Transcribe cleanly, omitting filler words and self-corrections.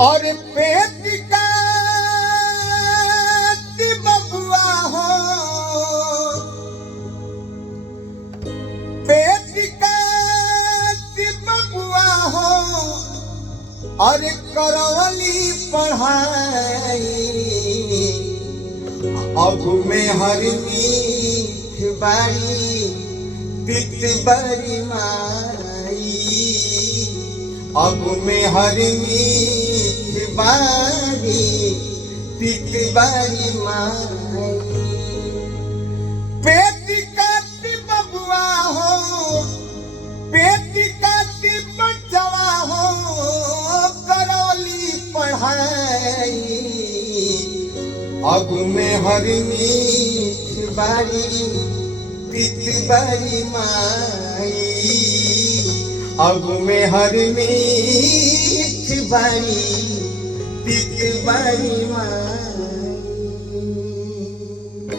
और पेट का बबुआ हो, पेट का बबुआ हो, और करवली पढ़ाई अब में हर मीठ बारी तित बड़ी माई, अब में हर मीठ बारी तित बड़ी माई। पेट काटी बबुआ हो, पेट काटी बचवा हो, करौली पढ़ाई अब में हर मीठ बारी तित बड़ी माई, अब में हर मीठ बारी तित बड़ी माई।